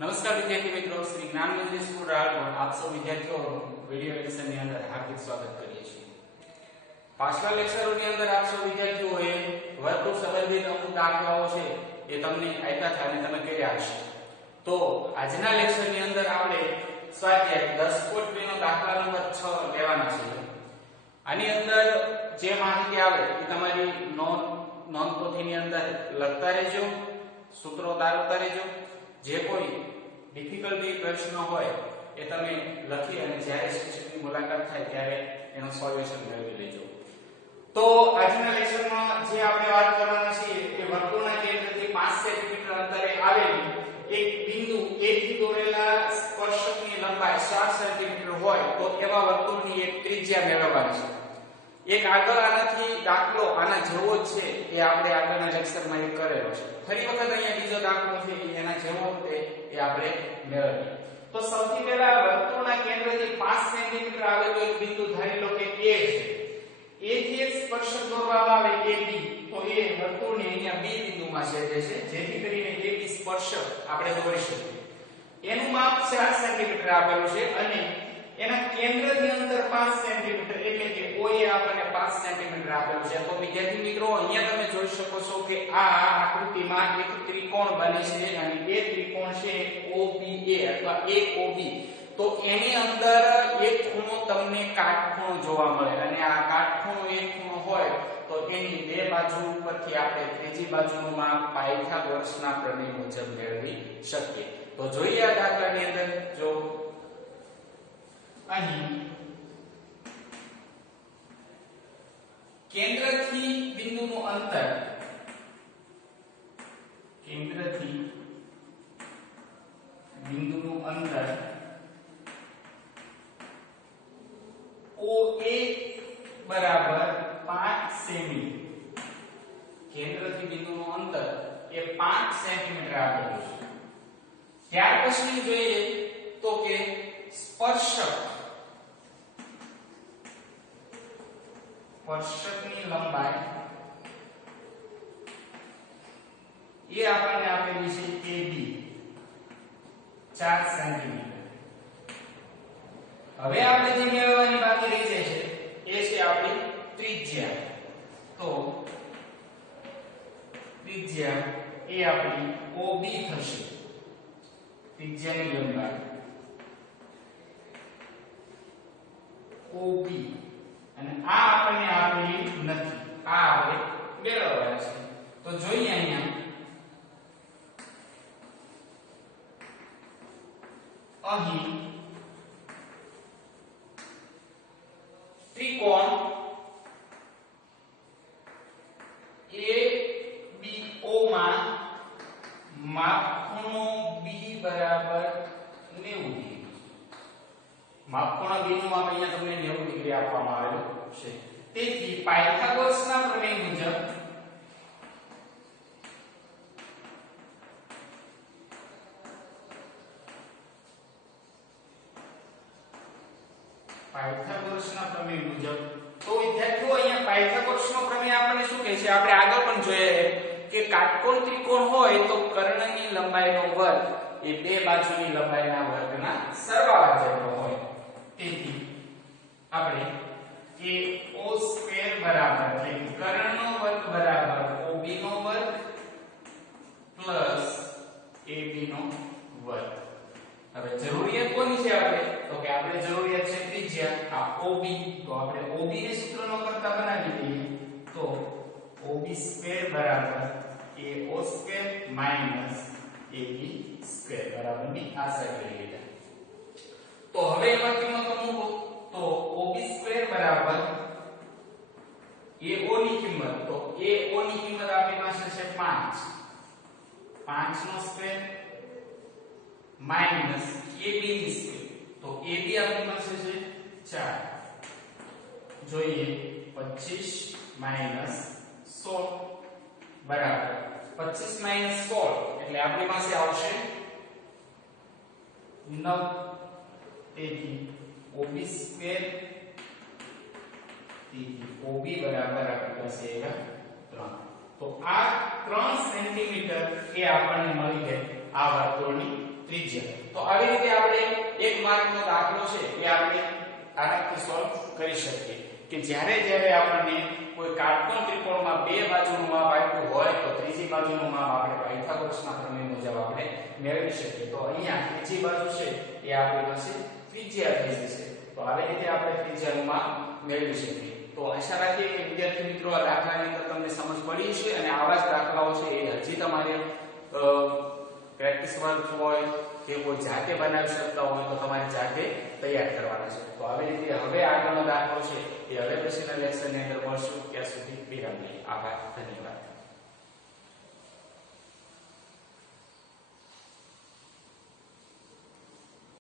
नमस्कार विद्यार्थी मित्रों, श्री ज्ञान मंदिर स्कूल राळकोट आप सब विद्यार्थियों वीडियो लेक्चर ની અંદર હાર્દિક સ્વાગત કરીએ છીએ। પાછલા લેક્ચરોની અંદર આપ સૌ વિદ્યાર્થીઓએ વર્તુળ સંબંધિત અમુક દાખલાઓ છે એ તમને આપ્યા હતા અને તમે કર્યા હશે। તો આજના લેક્ચરની અંદર આપણે સ્વાધ્યાય 10.2 નો દાખલા નંબર 6 લેવાના છે। આની અંદર જે માહિતી આવે એ તમારી નોંધ પોથીની અંદર લખતા રહેજો, સૂત્રો તારવતા રહેજો। જે કોઈ ડિફિકલ્ટી પ્રશ્ન હોય એ તમે લખી અને જ્યારે શિક્ષકની મુલાકાત થાય ત્યારે એનું સોલ્યુશન મેળવી લેજો। તો આજના લેક્ચરમાં જે આપણે વાત કરવાના છીએ એ વર્તુળના કેન્દ્રથી 5 સેન્ટીમીટર અંતરે આવેલી એક બિંદુ A થી દોરેલા સ્પર્શકની લંબાઈ 4 સેન્ટીમીટર હોય તો એવા વર્તુળની એક ત્રિજ્યા મેળવવાની છે। એક આગળ આનાથી દાખલો આના જેવો જ છે એ આપણે આગળના લેક્ચરમાં એક કરેલો છે। ફરી વખત અહીંયા બીજો દાખલો છે એના જેવો છે એ આપણે મેળવીએ। તો સૌથી પહેલા વર્તુળના કેન્દ્રથી 5 સેન્ટીમીટર આવેલું એક બિંદુ ધારી લો કે A છે। A થી એક સ્પર્શક દોરવામાં આવે AB, તો એ વર્તુળને અહીંયા B બિંદુમાં છેદે છે જેથી કરીને AB સ્પર્શક આપણે દોરી શકીએ। એનું માપ 4 સેન્ટીમીટર આપેલું છે અને એના કેન્દ્રથી અંતર 5 સેન્ટીમીટર એટલે કે OA આપણને 5 સેન્ટીમીટર આપેલું છે। તો વિદ્યાર્થી મિત્રો અહીંયા તમે જોઈ શકો છો કે આ આકૃતિમાં એક ત્રિકોણ બને છે અને એ ત્રિકોણ છે OBA અથવા AOB। તો એની અંદર એક ખૂણો તમને કાટખૂણો જોવા મળે અને આ કાટખૂણો એક ખૂણો હોય તો એની બે બાજુ ઉપરથી આપણે ત્રીજી બાજુનું માપ પાયથાગોરસના પ્રમેય મુજબ મેળવી શકીએ। તો જોઈએ આ દાખલાની અંદર જો અહીં કેન્દ્રથી બિંદુનું અંતર OA બરાબર 5 સેમી। કેન્દ્રથી બિંદુનું અંતર એ 5 સેન્ટીમીટર આપેલું છે। ત્યાર પછી જોઈએ તો કે સ્પર્શકની લંબાઈ એ આપણને આપેલી છે AB 4 સેન્ટીમીટર। હવે આપણે જે મેળવવાની બાકી રહી જાય છે એ છે આપણી ત્રિજ્યા। તો ત્રિજ્યા એ આપણી OB થશે, ત્રિજ્યાની લંબાઈ OB, અને આ આપણને આપેલી નથી, આ આપણે મેળવવા છે। તો જોઈએ અહીંયા અહીં ત્રિકોણ ABO માં માપખૂણો B બરાબર 90 ડિગ્રી। માપખૂણા B નું માપ અહીંયા તમને 90 ડિગ્રી આપવામાં આવેલું છે। તેથી પાયથાગોરસના પ્રમેય મુજબ તો વિદ્યાર્થીઓ અહીંયા પાયથાગોરસનો પ્રમેય આપણને શું કહે છે, આપણે આગળ પણ જોઈએ કે કાટકોણ ત્રિકોણ હોય તો કર્ણની લંબાઈનો વર્ગ એ બે બાજુની લંબાઈના વર્ગના સરવાળા જેટલો હોય। તેથી આપણે AO² બરાબર એટલે કર્ણનો વર્ગ બરાબર OB નો વર્ગ પ્લસ AB નો વર્ગ। હવે જરૂરિયાત કોની છે આપણે, તો કે આપણે જરૂરિયાત છે ત્રિજ્યા આ OB, તો આપણે OB ને સૂત્રનો કરતા બનાવી દઈએ। તો OB² બરાબર AO² માઈનસ AB² બરાબર ની આ સાઈડ લઈ લીધા। તો હવે એમાં કિંમતો મૂકો તો OB² બરાબર AO ની કિંમત, તો AO ની કિંમત આપણી પાસે છે 5 નો સ્ક્વેર માઈનસ AB ની સ્ક્વેર, તો AB આપણી પાસે છે 4, જોઈએ 25 માઈનસ 16 બરાબર 25 માઈનસ 16 એટલે આપણી પાસે આવશે 9। તેથી OB² OB બરાબર આપણી પાસે 3। તો આ 3 સેન્ટીમીટર એ આપણને મળી ગઈ આ વર્તુળની ત્રિજ્યા. તો આવી રીતે આપણે 1 માર્કનો દાખલો છે એ આપણે આરામથી સોલ્વ કરી શકીએ કે જ્યારે જ્યારે આપણને કોઈ કાટકોણ ત્રિકોણમાં બે બાજુનું માપ આપ્યું હોય તો ત્રીજી બાજુનું માપ આપણે પાયથાગોરસના પ્રમેય મુજબ આપણે મેળવી શકીએ. તો અહીંયા ત્રીજી બાજુ છે એ આપણી પાસે ત્રિજ્યા થઈ જશે. તો આવી રીતે આપણે ત્રિજ્યાનું માપ મેળવી શકીએ. તો આશા રાખીએ કે વિદ્યાર્થી મિત્રો આ દાખલાની અંદર તમને સમજ પડી છે અને આવા જ દાખલાઓ છે એ હજી તમારે પ્રેક્ટિસ વર્ક હોય કે કોઈ જાતે બનાવી શકતા હોય તો તમારે જાતે તૈયાર કરવાના છે. તો આવી રીતે હવે આગળનો દાખલો છે એ હવે પછીના લેક્ચરની અંદર મળશું. ત્યાં સુધી વિરામ લઈએ. આભાર, ધન્યવાદ.